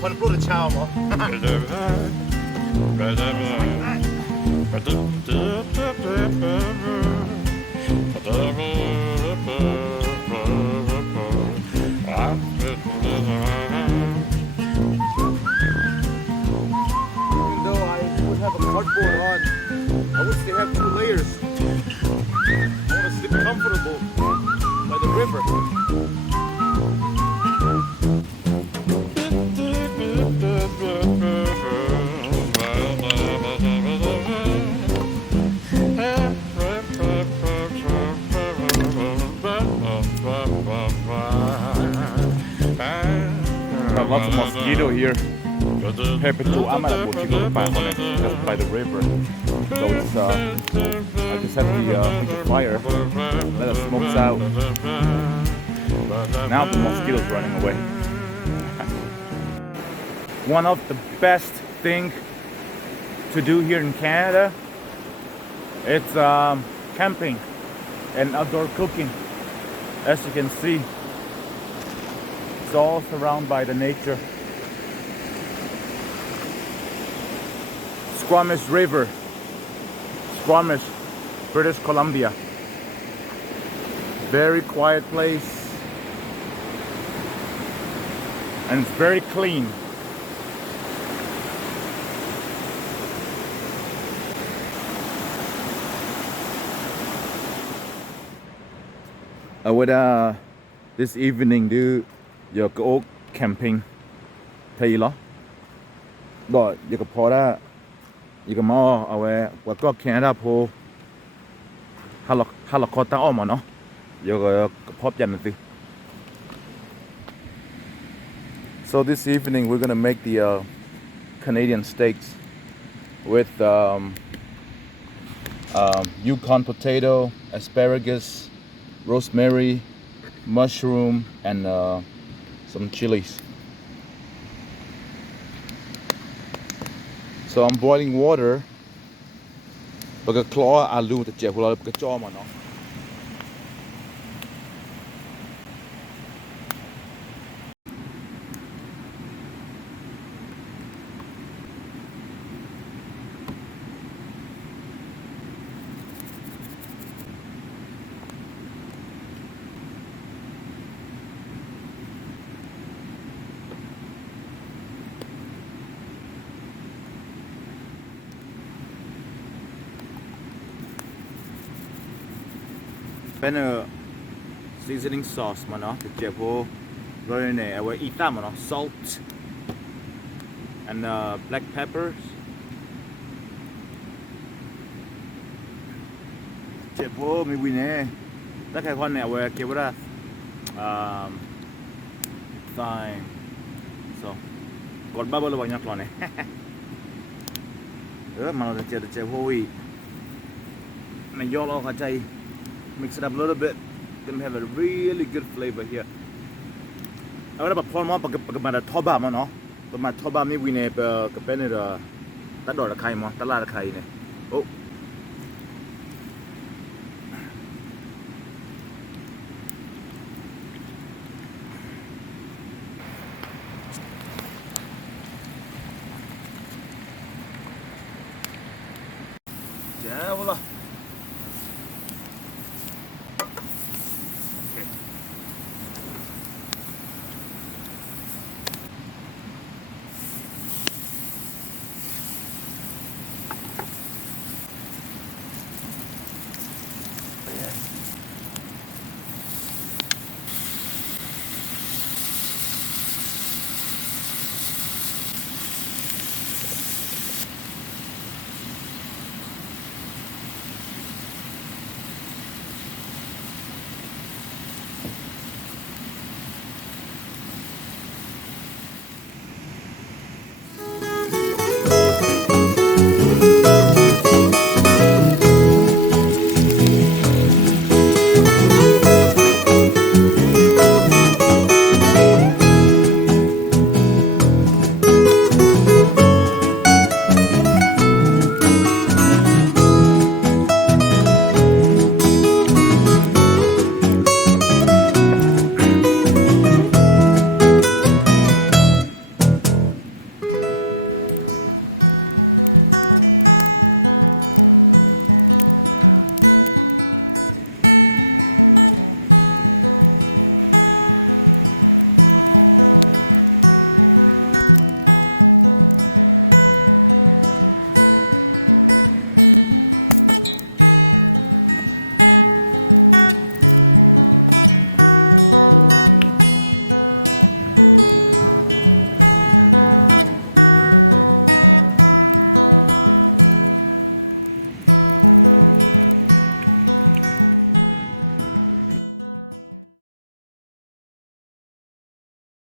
คนพูดเช้ามั้ง Even though I would have a cardboard on, I would still have 2 layers. I want to sleep comfortable by the river. Lots of mosquito here. Hepetu Amarabu to go back on it just by the river. So it's I just have to make a fire, let the smokes out. Now the mosquitoes running away. One of the best thing to do here in Canada, it's camping and outdoor cooking. As you can see, it's all surrounded by the nature. Squamish River, Squamish, British Columbia. Very quiet place, and it's very clean. I would this evening do your go camping. Taylor, but you can put that. You can more away. What got Canada po? Halakota omo no. You go pop yanti. So this evening we're gonna make the Canadian steaks with Yukon potato, asparagus, rosemary, mushroom, and some chilies. So I'm boiling water. But claw alu the jet will get jaw man. Seasoning sauce man the jet will learn I will eat that man salt and black peppers. Jet will me win that kind of I will give it thyme. So got bubble about your clone. Man the jet will eat. And y'all all mix it up a little bit. Gonna have a really good flavor here. I want to put more but toba man no. The my toba me we ne the that door the kai mo tala the kai ne. Oh. Yeah, voila. Bye.